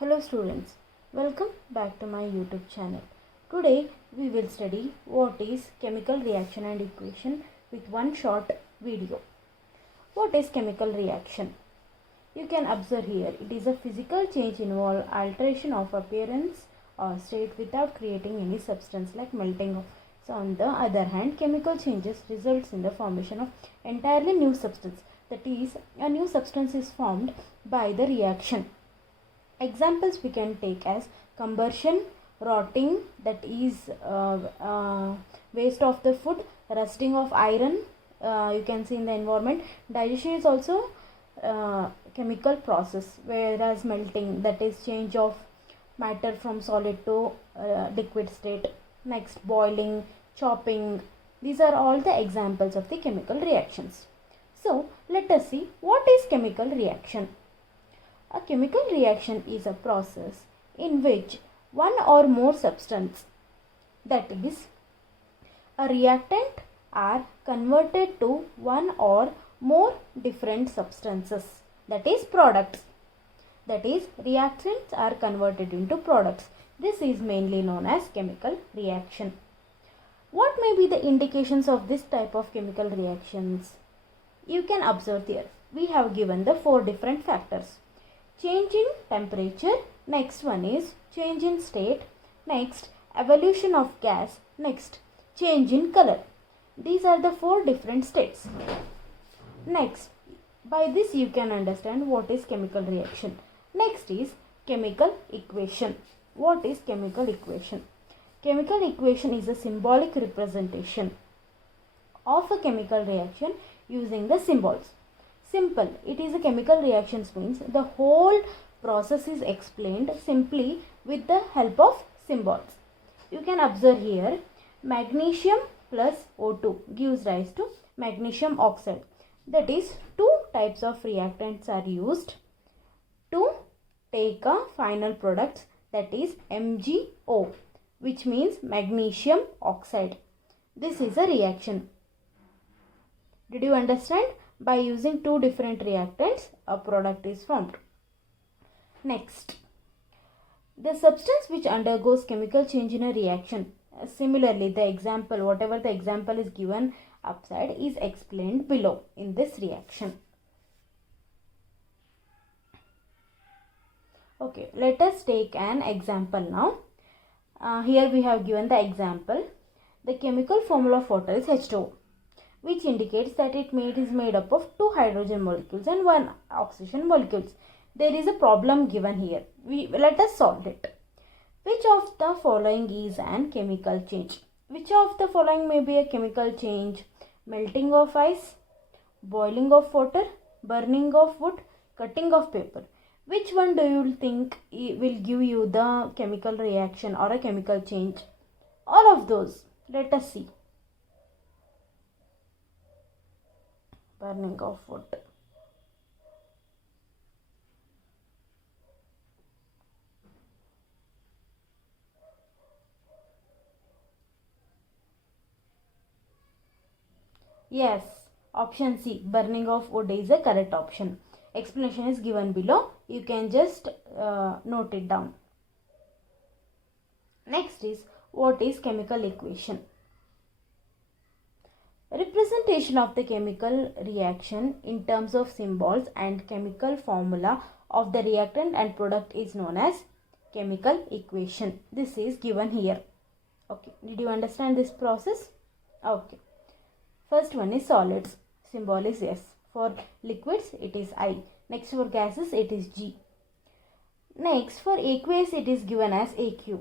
Hello students, welcome back to my YouTube channel. Today we will study what is chemical reaction and equation with one short video. What is chemical reaction? You can observe here, it is a physical change involve alteration of appearance or state without creating any substance like melting of. So on the other hand, chemical changes results in the formation of entirely new substance. That is, a new substance is formed by the reaction. Examples we can take as combustion, rotting, that is waste of the food, rusting of iron, you can see in the environment. Digestion is also chemical process, whereas melting, that is change of matter from solid to liquid state. Next, boiling, chopping, these are all the examples of the chemical reactions. So let us see what is chemical reaction. A chemical reaction is a process in which one or more substance, that is a reactant, are converted to one or more different substances, that is products. That is, reactants are converted into products. This is mainly known as chemical reaction. What may be the indications of this type of chemical reactions? You can observe here. We have given the 4 different factors. Change in temperature, next one is change in state, next evolution of gas, next change in color. These are the 4 different states. Next, by this you can understand what is chemical reaction. Next is chemical equation. What is chemical equation? Chemical equation is a symbolic representation of a chemical reaction using the symbols. Simple, it is a chemical reactions means the whole process is explained simply with the help of symbols. You can observe here, magnesium plus O2 gives rise to magnesium oxide. That is, 2 types of reactants are used to take a final product, that is MgO, which means magnesium oxide. This is a reaction. Did you understand? By using 2 different reactants, a product is formed. Next, the substance which undergoes chemical change in a reaction. Similarly, the example, whatever the example is given upside, is explained below in this reaction. Okay, let us take an example now. Here we have given the example. The chemical formula of water is H2O, which indicates that it is made up of 2 hydrogen molecules and 1 oxygen molecules. There is a problem given here. Let us solve it. Which of the following is an chemical change? Which of the following may be a chemical change? Melting of ice, boiling of water, burning of wood, cutting of paper. Which one do you think will give you the chemical reaction or a chemical change? All of those. Let us see. Burning of wood. Yes, option C, burning of wood is a correct option. Explanation is given below. You can just note it down. Next is, what is chemical equation? Representation of the chemical reaction in terms of symbols and chemical formula of the reactant and product is known as chemical equation. This is given here. Okay, did you understand this process? Okay. First one is solids. Symbol is S. For liquids, it is I. Next, for gases, it is G. Next, for aqueous, it is given as AQ.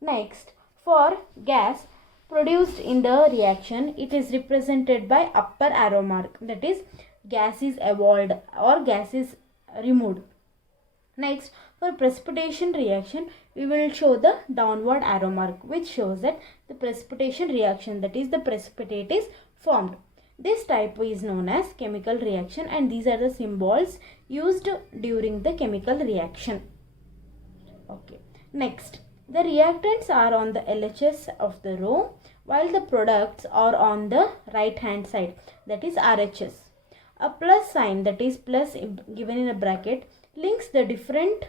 Next, for gas produced in the reaction, it is represented by upper arrow mark. That is, gas is evolved or gas is removed. Next, for precipitation reaction, we will show the downward arrow mark, which shows that the precipitation reaction, that is the precipitate, is formed. This type is known as chemical reaction, and these are the symbols used during the chemical reaction. Okay. Next, the reactants are on the LHS of the row, while the products are on the right hand side, that is RHS. A plus sign, that is plus given in a bracket, links the different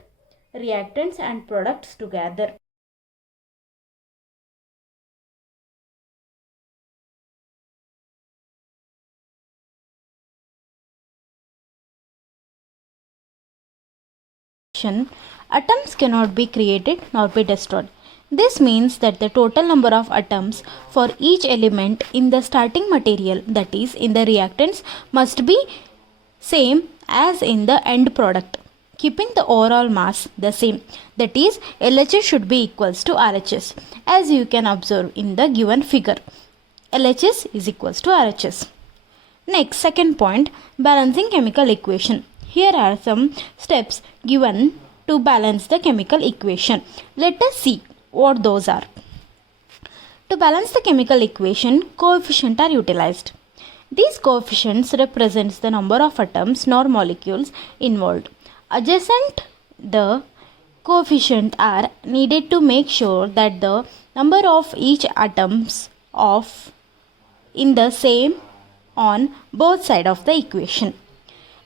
reactants and products together. Atoms cannot be created nor be destroyed. This means that the total number of atoms for each element in the starting material, that is in the reactants, must be same as in the end product, keeping the overall mass the same, that is LHS should be equals to RHS, as you can observe in the given figure. LHS is equals to RHS. Next, second point, balancing chemical equation. Here are some steps given to balance the chemical equation. Let us see what those are. To balance the chemical equation, coefficients are utilized. These coefficients represents the number of atoms nor molecules involved. Adjacent the coefficients are needed to make sure that the number of each atoms of in the same on both sides of the equation.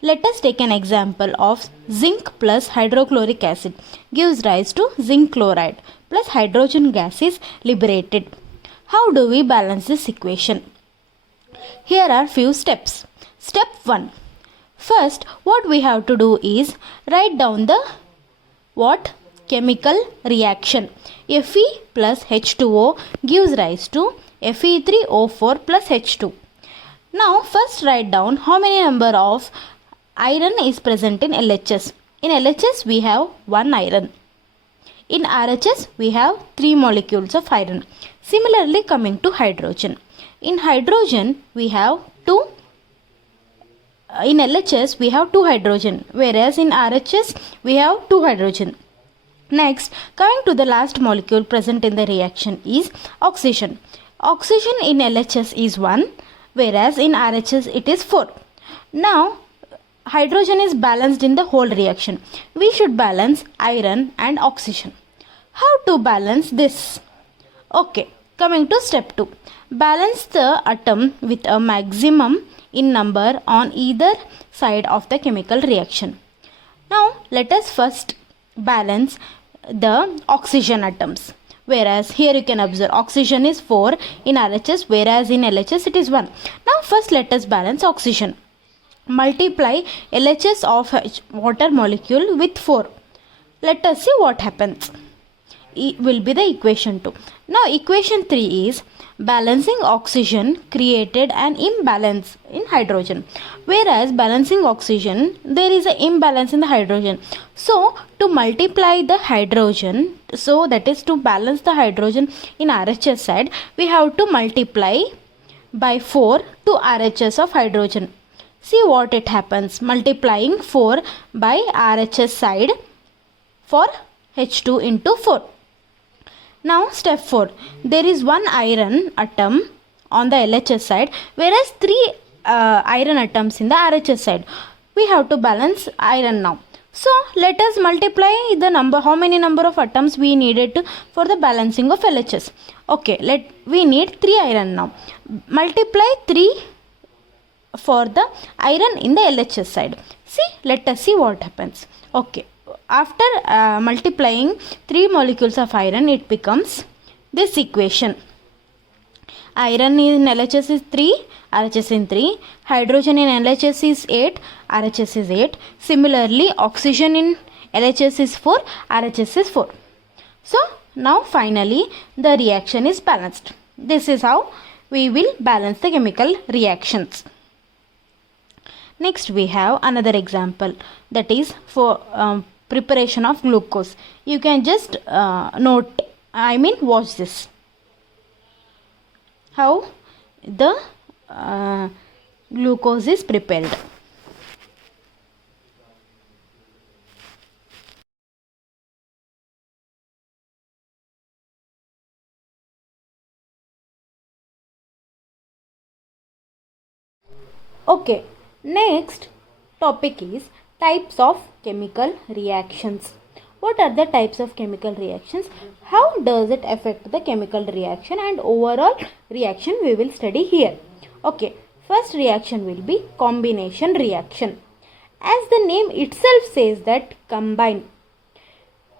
Let us take an example of zinc plus hydrochloric acid gives rise to zinc chloride plus hydrogen gas is liberated. How do we balance this equation? Here are few steps. Step 1. First, what we have to do is write down the chemical reaction. Fe plus H2O gives rise to Fe3O4 plus H2. Now first write down how many number of iron is present in LHS. In LHS we have 1 iron. In RHS we have 3 molecules of iron. Similarly, coming to hydrogen. In hydrogen we have 2. In LHS we have 2 hydrogen, whereas in RHS we have 2 hydrogen. Next, coming to the last molecule present in the reaction is oxygen. Oxygen in LHS is 1, whereas in RHS it is 4. Now, hydrogen is balanced in the whole reaction. We should balance iron and oxygen. How to balance this? Okay, coming to step 2. Balance the atom with a maximum in number on either side of the chemical reaction. Now, let us first balance the oxygen atoms. Whereas here you can observe oxygen is 4 in RHS, whereas in LHS it is 1. Now first let us balance oxygen. Multiply LHS of water molecule with 4. Let us see what happens. Will be the equation 2. Now equation 3 is balancing oxygen created an imbalance in hydrogen. Whereas balancing oxygen, there is an imbalance in the hydrogen. So to multiply the hydrogen, so that is to balance the hydrogen in RHS side, we have to multiply by 4 to RHS of hydrogen. See what it happens. Multiplying 4 by RHS side for H2 into 4. Now step 4. There is 1 iron atom on the LHS side, whereas 3 iron atoms in the RHS side. We have to balance iron now. So let us multiply the number, how many number of atoms we needed for the balancing of LHS. Okay, we need 3 iron now. Multiply 3 for the iron in the LHS side. See, let us see what happens. Okay, after multiplying 3 molecules of iron, it becomes this equation. Iron in LHS is 3, RHS is 3. Hydrogen in LHS is 8, RHS is 8. Similarly, oxygen in LHS is 4, RHS is 4. So, now finally the reaction is balanced. This is how we will balance the chemical reactions. Next we have another example, that is for preparation of glucose. You can just watch this. How the glucose is prepared. Okay, next topic is types of chemical reactions. What are the types of chemical reactions? How does it affect the chemical reaction and overall reaction we will study here. Okay, first reaction will be combination reaction. As the name itself says that combine.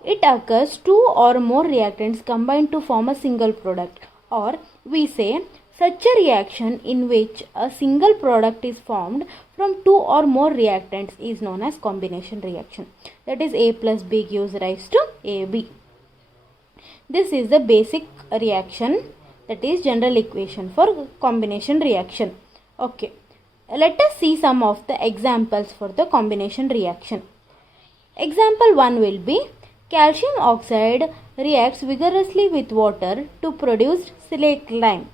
It occurs two or more reactants combined to form a single product, or we say such a reaction in which a single product is formed from two or more reactants is known as combination reaction. That is, A plus B gives rise to AB. This is the basic reaction, that is general equation for combination reaction. Okay, let us see some of the examples for the combination reaction. Example 1 will be calcium oxide reacts vigorously with water to produce slaked lime.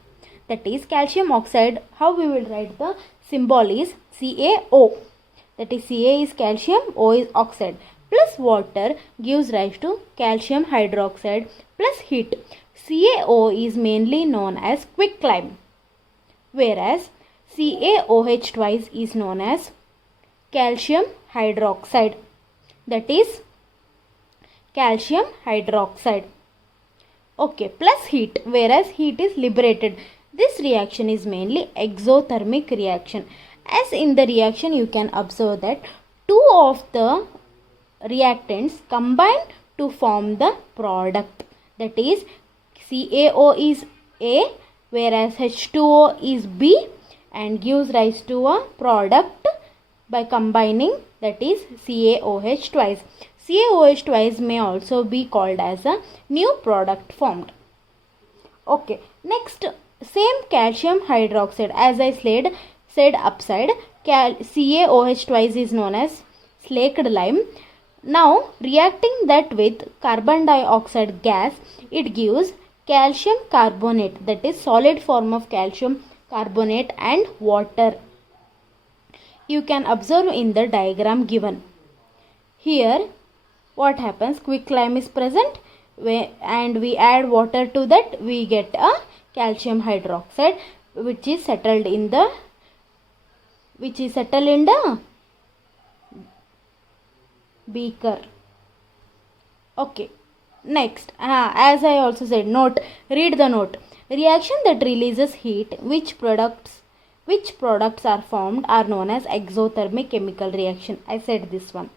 That is, calcium oxide, how we will write the symbol is CaO. That is, Ca is calcium, O is oxide, plus water gives rise to calcium hydroxide plus heat. CaO is mainly known as quicklime, whereas CaOH twice is known as calcium hydroxide. That is calcium hydroxide. Okay, plus heat, whereas heat is liberated. This reaction is mainly exothermic reaction. As in the reaction, you can observe that two of the reactants combine to form the product. That is, CaO is A, whereas H2O is B, and gives rise to a product by combining, that is CaOH twice. CaOH twice may also be called as a new product formed. Okay, next, same calcium hydroxide, as I said upside, CaOH twice is known as slaked lime. Now reacting that with carbon dioxide gas, it gives calcium carbonate, that is solid form of calcium carbonate and water. You can observe in the diagram given. Here what happens, quicklime is present and we add water to that, we get a calcium hydroxide which is settled in the beaker. Okay, next, as I also said, note, read the note. Reaction that releases heat, which products are formed are known as exothermic chemical reaction. I said this one.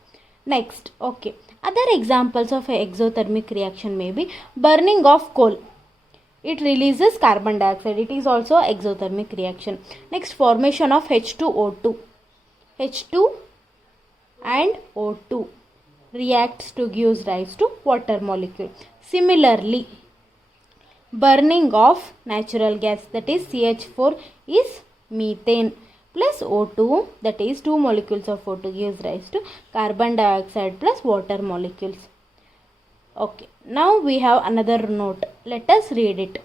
Next, okay, other examples of exothermic reaction may be burning of coal. It releases carbon dioxide. It is also exothermic reaction. Next, formation of H2O2. H2 and O2 reacts to give rise to water molecule. Similarly, burning of natural gas, that is CH4 is methane, plus O2, that is 2 molecules of O2 gives rise to carbon dioxide plus water molecules. Okay, now we have another note. Let us read it.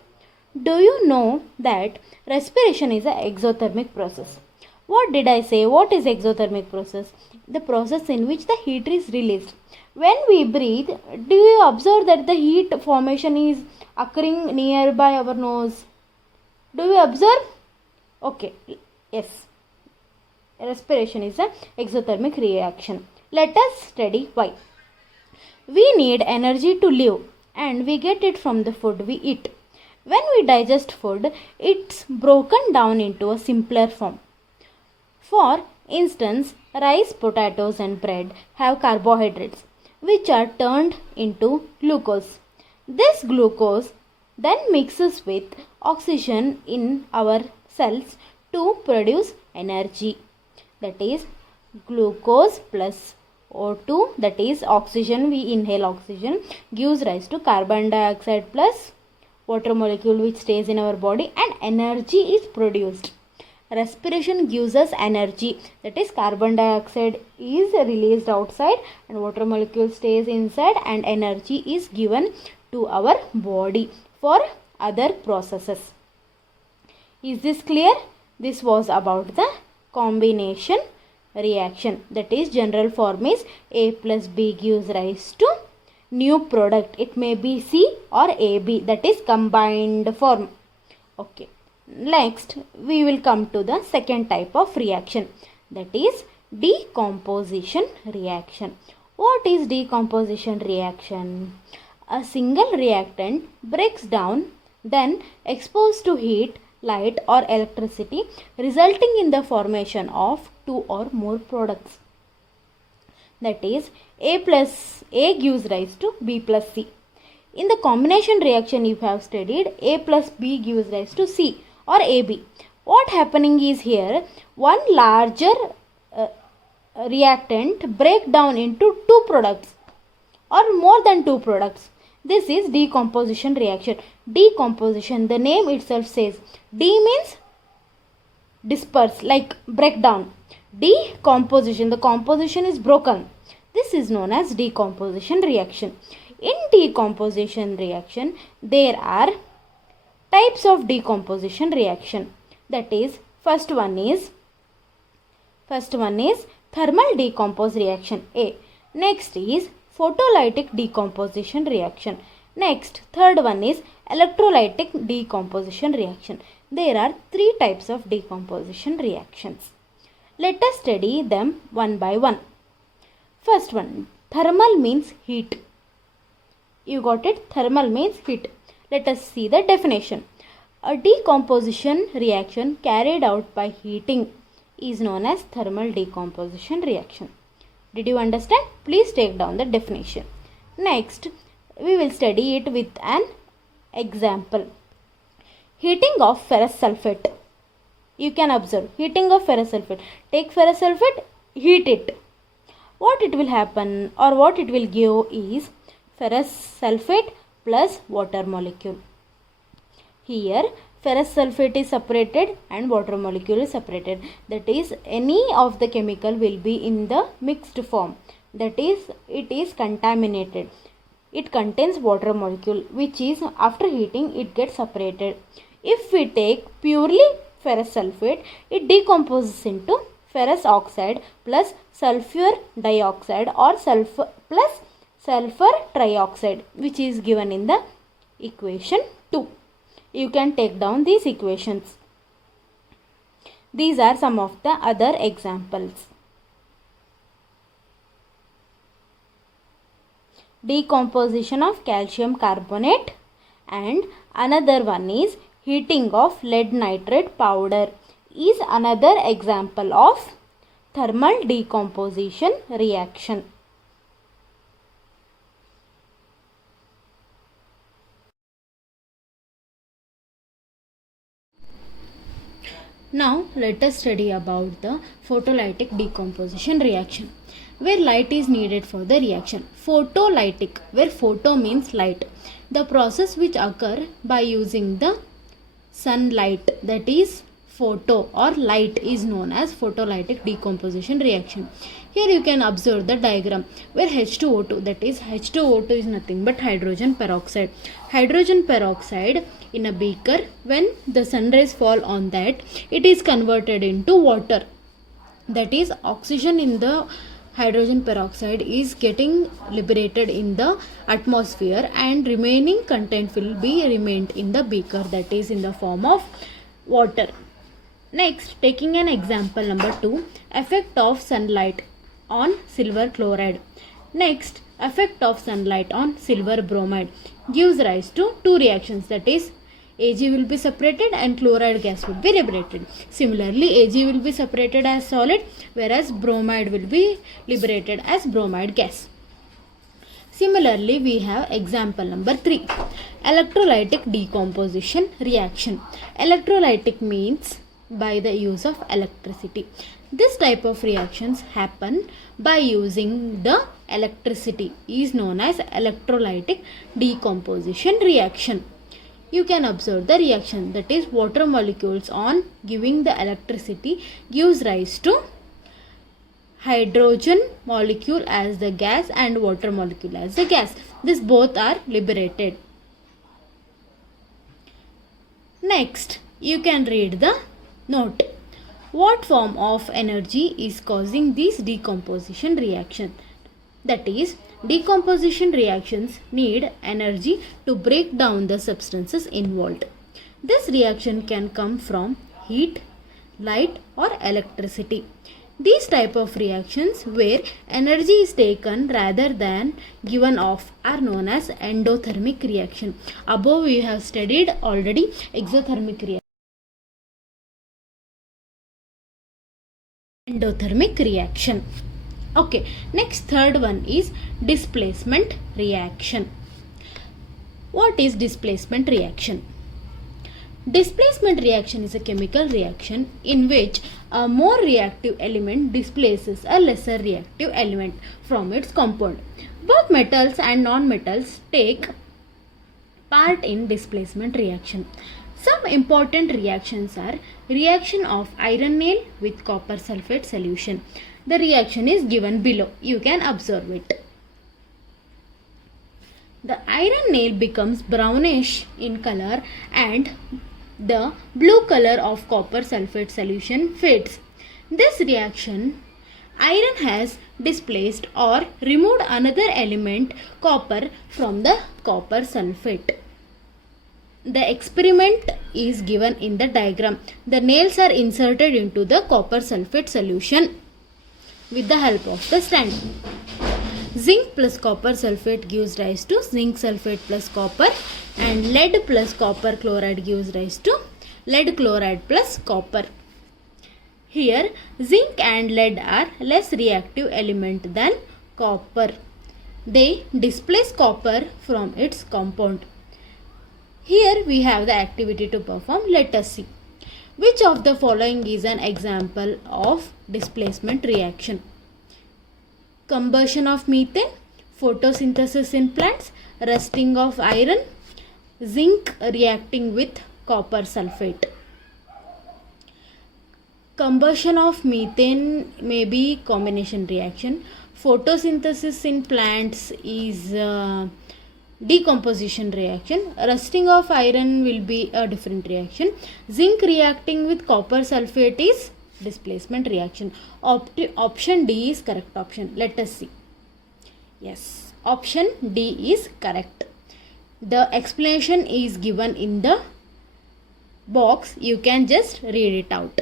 Do you know that respiration is an exothermic process? What did I say? What is exothermic process? The process in which the heat is released. When we breathe, do you observe that the heat formation is occurring nearby our nose? Do you observe? Okay, yes. Respiration is an exothermic reaction. Let us study why. We need energy to live and we get it from the food we eat. When we digest food, it's broken down into a simpler form. For instance, rice, potatoes and bread have carbohydrates which are turned into glucose. This glucose then mixes with oxygen in our cells to produce energy. That is, glucose plus O2, that is oxygen, we inhale oxygen, gives rise to carbon dioxide plus water molecule which stays in our body and energy is produced. Respiration gives us energy, that is carbon dioxide is released outside and water molecule stays inside and energy is given to our body for other processes. Is this clear? This was about the combination reaction, that is general form is A plus B gives rise to new product. It may be C or AB, that is combined form. Okay, next we will come to the second type of reaction, that is decomposition reaction. What is decomposition reaction? A single reactant breaks down, then exposed to heat, light or electricity, resulting in the formation of two or more products. that is A plus A gives rise to B plus C. In the combination reaction, if you have studied, A plus B gives rise to C or AB. What happening is here, one larger reactant break down into two products or more than two products. This is decomposition reaction. Decomposition, the name itself says. D means disperse, like breakdown. Decomposition, the composition is broken. This is known as decomposition reaction. In decomposition reaction, there are types of decomposition reaction. That is, first one is thermal decompose reaction A. Next is photolytic decomposition reaction. Next, third one is electrolytic decomposition reaction. There are three types of decomposition reactions. Let us study them one by one. First one, thermal means heat. You got it? Thermal means heat. Let us see the definition. A decomposition reaction carried out by heating is known as thermal decomposition reaction. Did you understand? Please take down the definition. Next, we will study it with an example. Heating of ferrous sulfate. You can observe heating of ferrous sulfate. Take ferrous sulfate, heat it. What it will happen or what it will give is ferrous sulfate plus water molecule. Here ferrous sulfate is separated and water molecule is separated. That is, any of the chemical will be in the mixed form. That is, it is contaminated. It contains water molecule, which is after heating it gets separated. If we take purely ferrous sulfate, it decomposes into ferrous oxide plus sulfur dioxide or sulfur plus sulfur trioxide, which is given in the equation 2. You can take down these equations. These are some of the other examples. Decomposition of calcium carbonate, and another one is heating of lead nitrate powder is another example of thermal decomposition reaction. Now let us study about the photolytic decomposition reaction, where light is needed for the reaction. Photolytic, where photo means light. The process which occur by using the sunlight, that is photo or light, is known as photolytic decomposition reaction. Here you can observe the diagram where H2O2, that is H2O2 is nothing but hydrogen peroxide. Hydrogen peroxide in a beaker, when the sun rays fall on that, it is converted into water. That is, oxygen in the hydrogen peroxide is getting liberated in the atmosphere and remaining content will be remained in the beaker, that is in the form of water. Next, taking an example number 2, effect of sunlight on silver chloride. Next, effect of sunlight on silver bromide gives rise to two reactions, that is Ag will be separated and chloride gas will be liberated. Similarly, Ag will be separated as solid, whereas bromide will be liberated as bromide gas. Similarly, we have example number 3, electrolytic decomposition reaction. Electrolytic means by the use of electricity. This type of reactions happen by using the electricity, is known as electrolytic decomposition reaction. You can observe the reaction, that is water molecules on giving the electricity gives rise to hydrogen molecule as the gas and water molecule as the gas. These both are liberated. Next, you can read the note. What form of energy is causing this decomposition reaction? That is, decomposition reactions need energy to break down the substances involved. This reaction can come from heat, light or electricity. These type of reactions where energy is taken rather than given off are known as endothermic reaction. Above we have studied already exothermic reaction. Endothermic reaction. Okay, next third one is displacement reaction. What is displacement reaction? Displacement reaction is a chemical reaction in which a more reactive element displaces a lesser reactive element from its compound. Both metals and non-metals take part in displacement reaction. Some important reactions are reaction of iron nail with copper sulfate solution. The reaction is given below. You can observe it. The iron nail becomes brownish in color and the blue color of copper sulfate solution fades. This reaction, iron has displaced or removed another element, copper, from the copper sulfate. The experiment is given in the diagram. The nails are inserted into the copper sulfate solution with the help of the stand. Zinc plus copper sulfate gives rise to zinc sulfate plus copper, and lead plus copper chloride gives rise to lead chloride plus copper. Here zinc and lead are less reactive element than copper. They displace copper from its compound. Here we have the activity to perform. Let us see. Which of the following is an example of displacement reaction? Combustion of methane, photosynthesis in plants, rusting of iron, zinc reacting with copper sulfate. Combustion of methane may be combination reaction. Photosynthesis in plants is decomposition reaction. Rusting of iron will be a different reaction. Zinc reacting with copper sulfate is displacement reaction. Option D is correct option. Let us see. Yes, option D is correct. The explanation is given in the box. You can just read it out.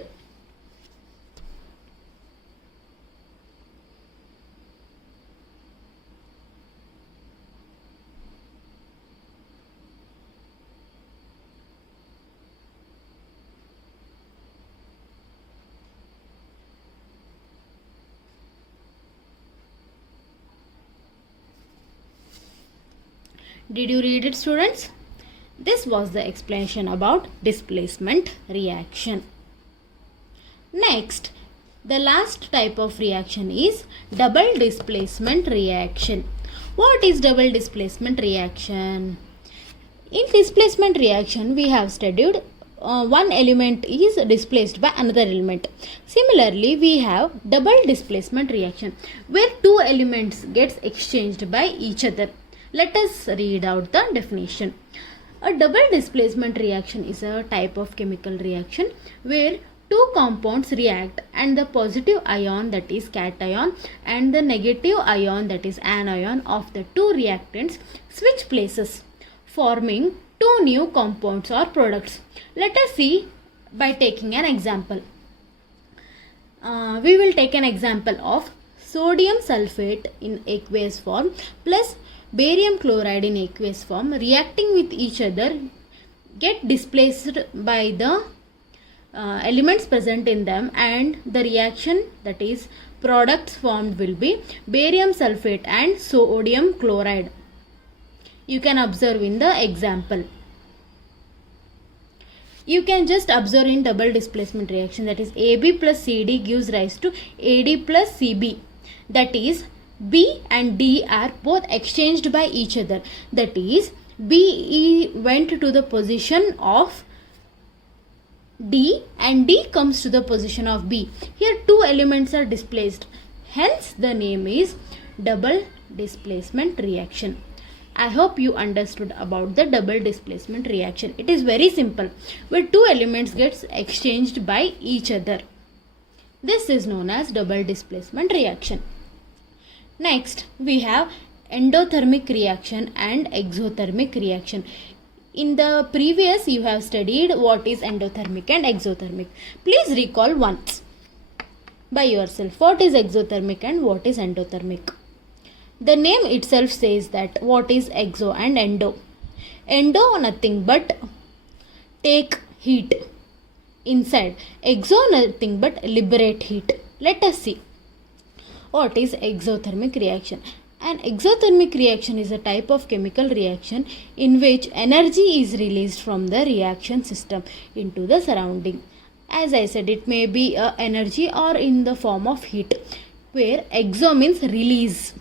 Did you read it, students? This was the explanation about displacement reaction. Next, the last type of reaction is double displacement reaction. What is double displacement reaction? In displacement reaction, we have studied one element is displaced by another element. Similarly, we have double displacement reaction where two elements gets exchanged by each other. Let us read out the definition. A double displacement reaction is a type of chemical reaction where two compounds react and the positive ion, that is cation, and the negative ion, that is anion, of the two reactants switch places, forming two new compounds or products. Let us see by taking an example. We will take an example of sodium sulfate in aqueous form plus barium chloride in aqueous form reacting with each other get displaced by the elements present in them, and the reaction, that is products formed, will be barium sulfate and sodium chloride. You can observe in the example. You can just observe in double displacement reaction, that is AB plus CD gives rise to AD plus CB, that is B and D are both exchanged by each other, that is B went to the position of D and D comes to the position of B. Here two elements are displaced, hence the name is double displacement reaction. I hope you understood about the double displacement reaction. It is very simple, where two elements gets exchanged by each other. This is known as double displacement reaction. Next, we have endothermic reaction and exothermic reaction. In the previous, you have studied what is endothermic and exothermic. Please recall once by yourself what is exothermic and what is endothermic. The name itself says that what is exo and endo. Endo nothing but take heat inside. Exo nothing but liberate heat. Let us see. What is exothermic reaction? An exothermic reaction is a type of chemical reaction in which energy is released from the reaction system into the surrounding. As I said, it may be energy or in the form of heat, where exo means release.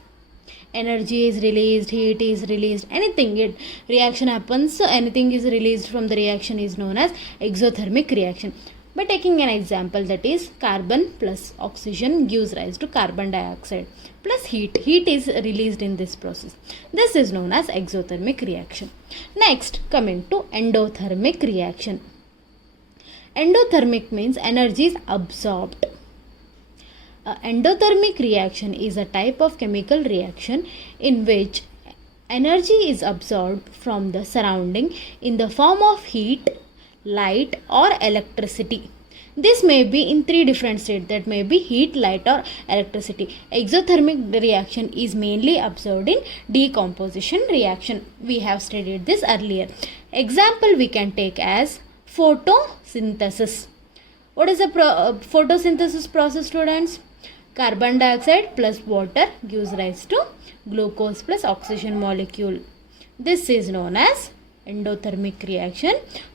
Energy is released, heat is released, anything, reaction happens, so anything is released from the reaction is known as exothermic reaction. By taking an example, that is carbon plus oxygen gives rise to carbon dioxide plus heat. Heat is released in this process. This is known as exothermic reaction. Next, coming to endothermic reaction. Endothermic means energy is absorbed. Endothermic reaction is a type of chemical reaction in which energy is absorbed from the surrounding in the form of heat, light or electricity. This may be in three different states, that may be heat, light or electricity. Exothermic reaction is mainly observed in decomposition reaction. We have studied this earlier. Example we can take as photosynthesis. What is the photosynthesis process, students? Carbon dioxide plus water gives rise to glucose plus oxygen molecule. This is known as endothermic reaction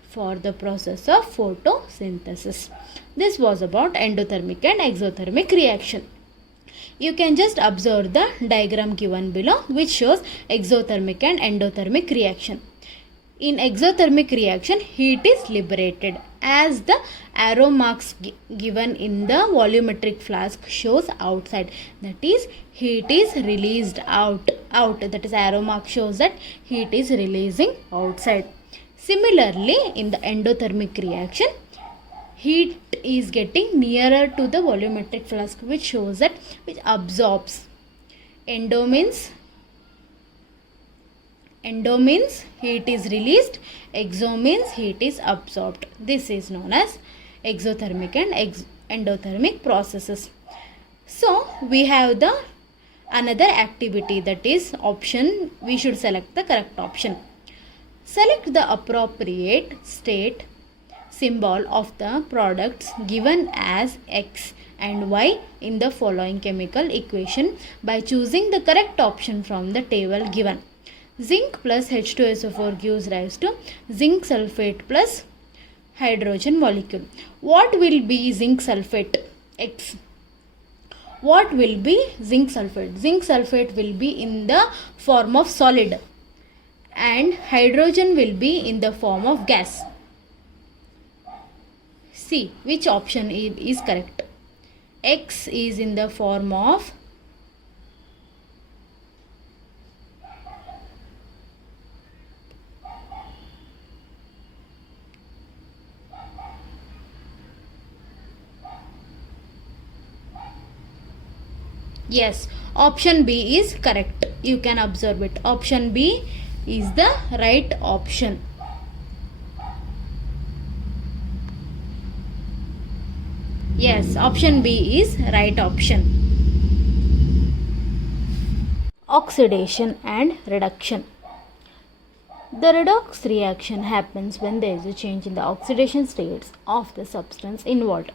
for the process of photosynthesis. This was about endothermic and exothermic reaction. You can just observe the diagram given below, which shows exothermic and endothermic reaction. In exothermic reaction, heat is liberated, as the arrow marks given in the volumetric flask shows outside. That is, heat is released out. That is, arrow mark shows that heat is releasing outside. Similarly, in the endothermic reaction, heat is getting nearer to the volumetric flask, which shows that which absorbs. Endo means heat is released. Exo means heat is absorbed. This is known as exothermic and endothermic processes. So we have the another activity, that is option. We should select the correct option. Select the appropriate state symbol of the products given as X and Y in the following chemical equation by choosing the correct option from the table given. Zinc plus H2SO4 gives rise to zinc sulfate plus hydrogen molecule. What will be zinc sulfate? X. What will be zinc sulfate? Zinc sulfate will be in the form of solid and hydrogen will be in the form of gas. See which option is correct. X is in the form of yes, option B is correct. You can observe it. Option B is the right option. Yes, option B is right option. Oxidation and reduction. The redox reaction happens when there is a change in the oxidation states of the substance involved.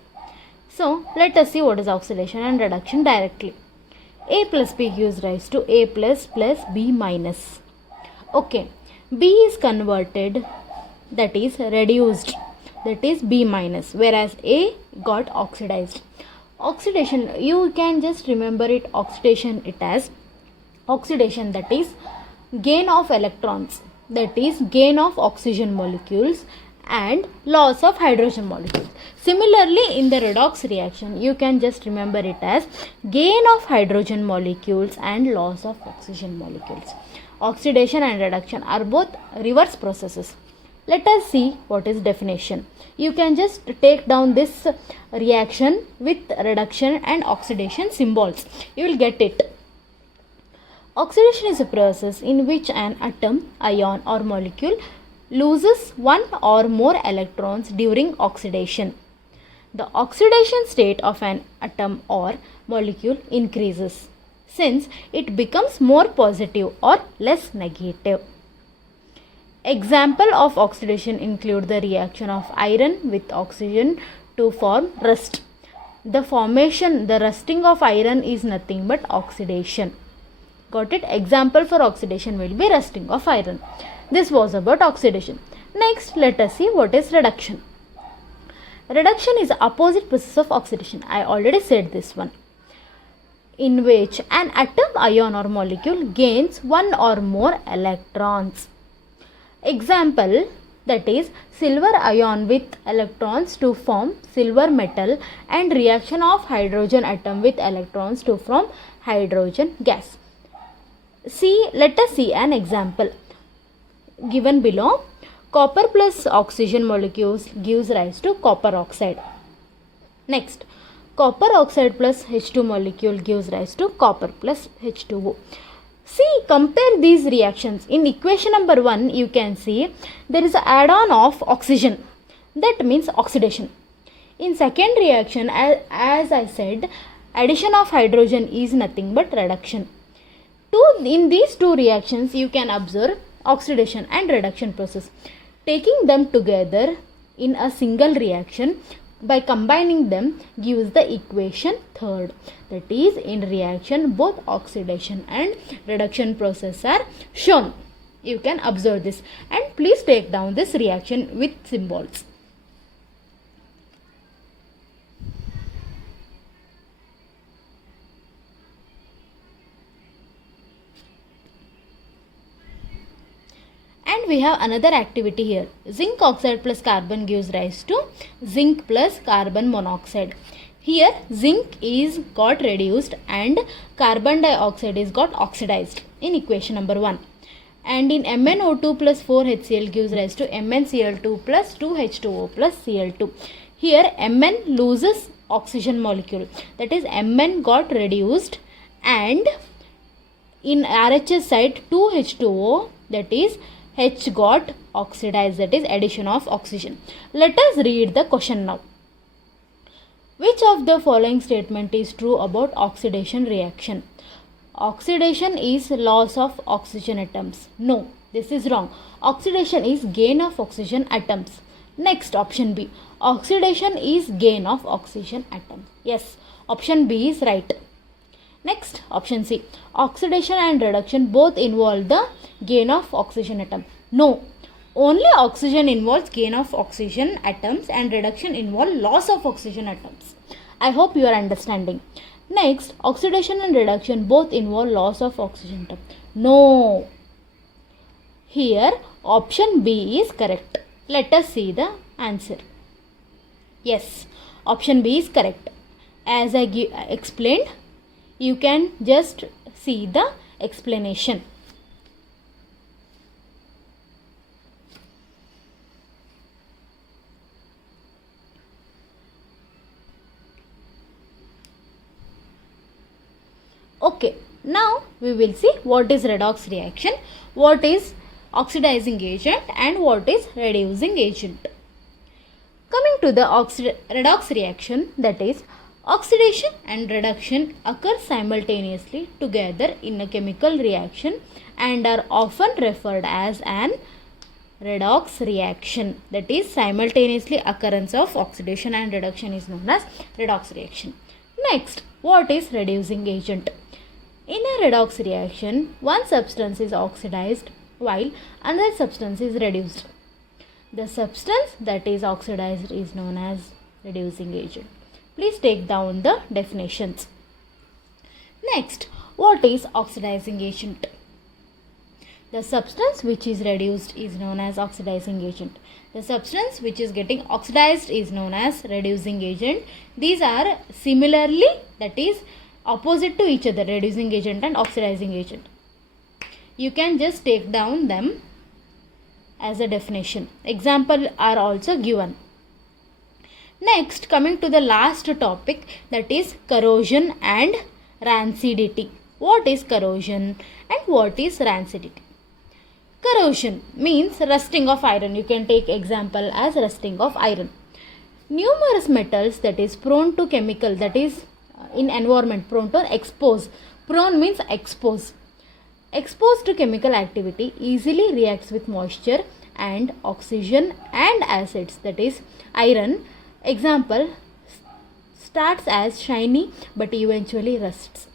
So, let us see what is oxidation and reduction directly. A plus B gives rise to A plus B minus. Okay, B is converted, that is reduced, that is B minus, whereas A got oxidized. Oxidation, you can just remember it, oxidation it as oxidation, that is gain of electrons, that is gain of oxygen molecules and loss of hydrogen molecules. Similarly, in the redox reaction, you can just remember it as gain of hydrogen molecules and loss of oxygen molecules. Oxidation and reduction are both reverse processes. Let us see what is definition. You can just take down this reaction with reduction and oxidation symbols. You will get it. Oxidation is a process in which an atom, ion or molecule loses one or more electrons during oxidation. The oxidation state of an atom or molecule increases since it becomes more positive or less negative. Example of oxidation include the reaction of iron with oxygen to form rust. the formation, the rusting of iron is nothing but oxidation. Got it? Example for oxidation will be rusting of iron. This was about oxidation. Next, let us see what is reduction. Reduction is the opposite process of oxidation. I already said this one, in which an atom, ion or molecule gains one or more electrons. Example, that is silver ion with electrons to form silver metal and reaction of hydrogen atom with electrons to form hydrogen gas. Let us see an example given below. Copper plus oxygen molecules gives rise to copper oxide. Next, copper oxide plus H2 molecule gives rise to copper plus H2O. See, compare these reactions. In equation number 1, you can see there is an add-on of oxygen. That means oxidation. In second reaction, as I said, addition of hydrogen is nothing but reduction. In these two reactions, you can observe oxidation and reduction process. Taking them together in a single reaction by combining them gives the equation third. That is, in reaction both oxidation and reduction process are shown. You can observe this, and please take down this reaction with symbols. And we have another activity here. Zinc oxide plus carbon gives rise to zinc plus carbon monoxide. Here zinc is got reduced and carbon dioxide is got oxidized in equation number 1. And in MnO2 plus 4HCl gives rise to MnCl2 plus 2H2O plus Cl2. Here Mn loses oxygen molecule. That is, Mn got reduced, and in RHS side 2H2O, that is H got oxidized, that is addition of oxygen. Let us read the question now. Which of the following statement is true about oxidation reaction? Oxidation is loss of oxygen atoms. No, this is wrong. Oxidation is gain of oxygen atoms. Next, option B. Oxidation is gain of oxygen atoms. Yes, option B is right. Next, option C. Oxidation and reduction both involve the gain of oxygen atom. No, only oxygen involves gain of oxygen atoms and reduction involves loss of oxygen atoms. I hope you are understanding. Next, oxidation and reduction both involve loss of oxygen atom. No, here option B is correct. Let us see the answer. Yes, option B is correct. As I explained, you can just see the explanation. Okay, now we will see what is redox reaction, what is oxidizing agent, and what is reducing agent. Coming to the redox reaction, that is, oxidation and reduction occur simultaneously together in a chemical reaction and are often referred as an redox reaction. That is, simultaneously occurrence of oxidation and reduction is known as redox reaction. Next, what is reducing agent? In a redox reaction, one substance is oxidized while another substance is reduced. The substance that is oxidized is known as reducing agent. Please take down the definitions. Next, what is oxidizing agent? The substance which is reduced is known as oxidizing agent. The substance which is getting oxidized is known as reducing agent. These are similarly, that is, opposite to each other, reducing agent and oxidizing agent. You can just take down them as a definition. Example are also given. Next, coming to the last topic, that is corrosion and rancidity. What is corrosion and what is rancidity? Corrosion means rusting of iron. You can take example as rusting of iron. Numerous metals that is prone to chemical, that is in environment, prone to expose. Prone means expose. Exposed to chemical activity easily reacts with moisture and oxygen and acids, that is iron. Example, starts as shiny but eventually rusts.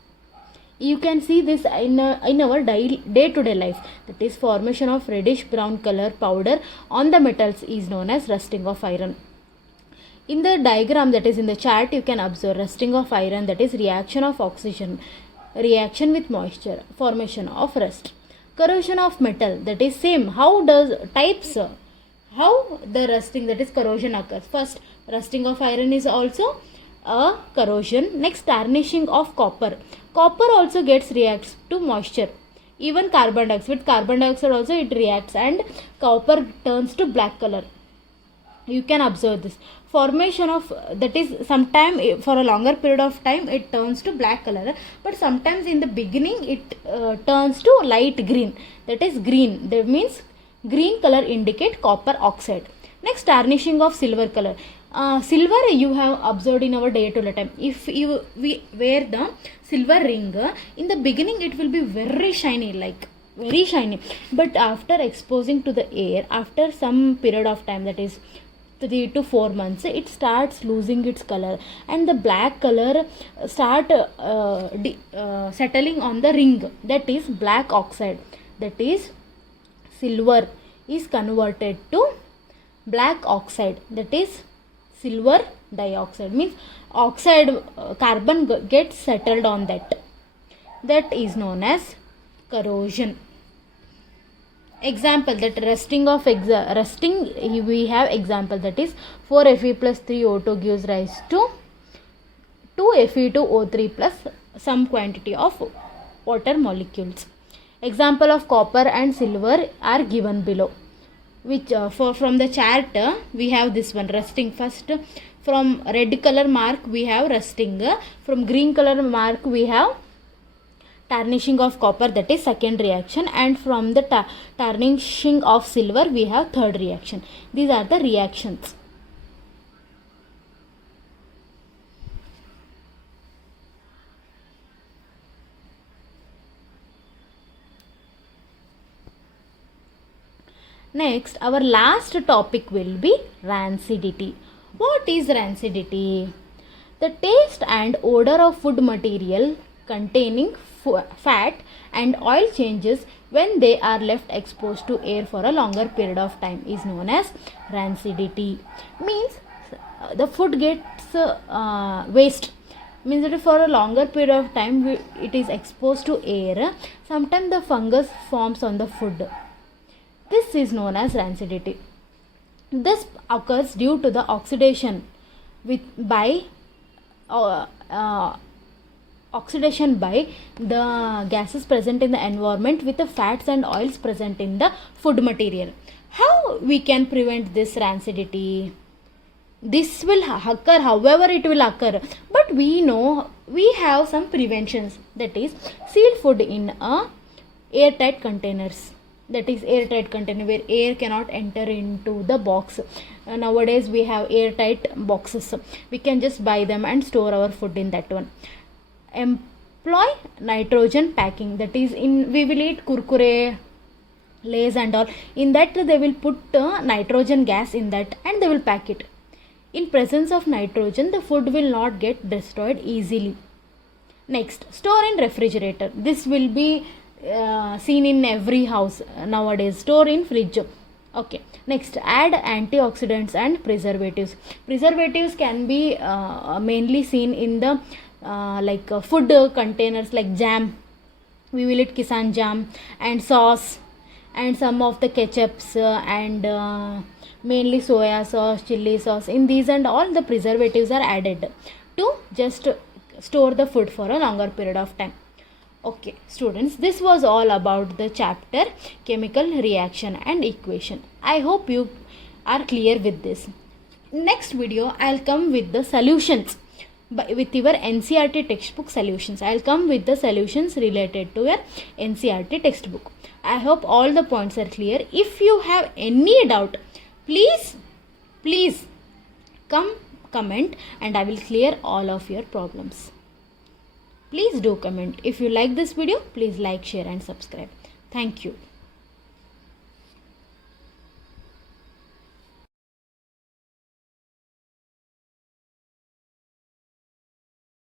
You can see this in our day-to-day life. That is, formation of reddish brown color powder on the metals is known as rusting of iron. In the diagram, that is in the chart, you can observe rusting of iron, that is reaction of oxygen, reaction with moisture, formation of rust. Corrosion of metal, that is same. How the rusting, that is corrosion, occurs? First, rusting of iron is also a corrosion. Next, tarnishing of copper. Copper also reacts to moisture. Even carbon dioxide, with carbon dioxide also it reacts and copper turns to black color. You can observe this. Formation of, that is, sometime for a longer period of time it turns to black color, but sometimes in the beginning it turns to light green. That is green. That means green color indicate copper oxide. Next, tarnishing of silver color. Silver you have observed in our day-to-day time. If we wear the silver ring, in the beginning it will be very shiny, but after exposing to the air, after some period of time, that is 3 to 4 months, it starts losing its color and the black color start settling on the ring. That is black oxide. That is, silver is converted to black oxide. That is silver dioxide, means oxide, carbon gets settled on that. That is known as corrosion. Example, that rusting, we have example, that is 4Fe plus 3O2 gives rise to 2Fe2O3 plus some quantity of water molecules. Example of copper and silver are given below. Which from the chart we have this one, rusting. First, from red color mark we have rusting, from green color mark we have tarnishing of copper, that is second reaction, and from the tarnishing of silver we have third reaction. These are the reactions. Next, our last topic will be rancidity. What is rancidity? The taste and odor of food material containing fat and oil changes when they are left exposed to air for a longer period of time is known as rancidity. Means the food gets waste. Means that for a longer period of time it is exposed to air. Sometimes the fungus forms on the food. This is known as rancidity. This occurs due to the oxidation by the gases present in the environment with the fats and oils present in the food material. How we can prevent this rancidity? This will occur, however it will occur, but we know we have some preventions. That is, seal food in airtight containers. That is airtight container where air cannot enter into the box. Nowadays we have airtight boxes. We can just buy them and store our food in that one. Employ nitrogen packing. That is, we will eat kurkure, Lays and all. In that they will put nitrogen gas in that and they will pack it. In presence of nitrogen, the food will not get destroyed easily. Next, store in refrigerator. This will be seen in every house nowadays. Store in fridge. Okay. Next, add antioxidants and preservatives. Preservatives can be mainly seen in the food containers like jam. We will eat kisan jam and sauce and some of the ketchups and mainly soya sauce, chili sauce. In these and all, the preservatives are added to just store the food for a longer period of time. Okay, students, this was all about the chapter chemical reaction and equation. I hope you are clear with this. Next video, I'll come with the solutions with your Ncert textbook solutions. I'll come with the solutions related to your Ncert textbook. I hope all the points are clear. If you have any doubt, please comment and I will clear all of your problems. Please do comment. If you like this video, please like, share and subscribe. Thank you.